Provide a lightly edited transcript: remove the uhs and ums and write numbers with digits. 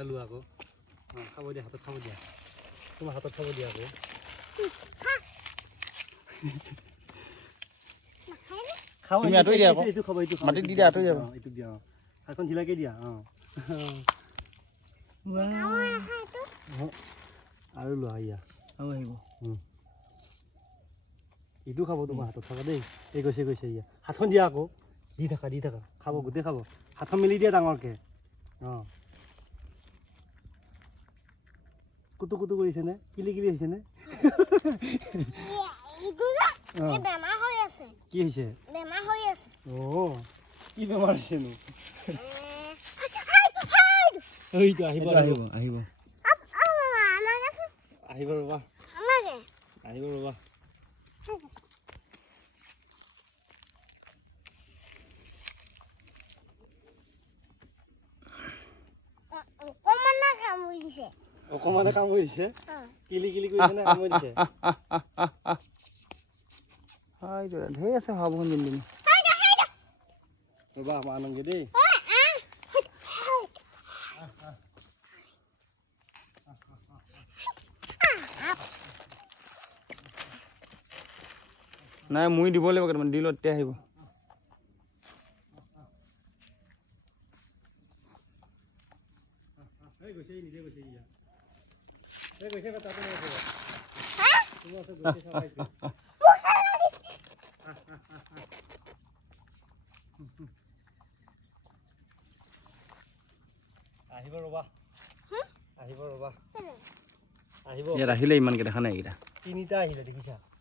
চালো আকৌ খাব দিয়া হাতত খাব দিয়া তোমাৰ হাতত খাব দিয়া আকৌ খাব তুমি আঁতৰি দিয়া আকৌ এইটো খাব এইটো মাটিত দি দিয়া আঁতৰি যাব এইটো দিয়া হাতখন ঢিলাকে দিয়া আৰু লোৱা ইয়া আৰু আহিব ইটো খাব তোমাৰ হাতত থকা দেই এই গৈছে গৈছে ইয়া হাতখন দিয়া আকৌ দি থাকা খাব গোটেই খাব হাতখন মেলি দিয়া ডাঙৰকে কুটু কুটু কৰিছে নে কিলি কিলি হৈছে নে কি হৈছে কি বেমাৰ হৈছেনো এইটো আহিব আহিব আহিব আহিব ৰ'বা আহিব ৰ'বা অকমানে কাম কৰিছে কিলি কিলি কৰিছে নে কাম কৰিছে ঢেৰ আছে ভাবো দিন ৰ'বা আমাৰ আনংগে দেই নাই মুই দিব লাগিব কেইটামান দিলো তেতিয়া আহিব গৈছে নিজে গৈছে ইয়া গৈছে তাতে নাই তোমাৰ গৈছে চাবাইছে আহিব ৰ'বা আহিব ৰ'বা আহিব ইয়াত আহিলে ইমানকে দেখা নাই এইকেইটা তিনিটা আহিলে দেখিছা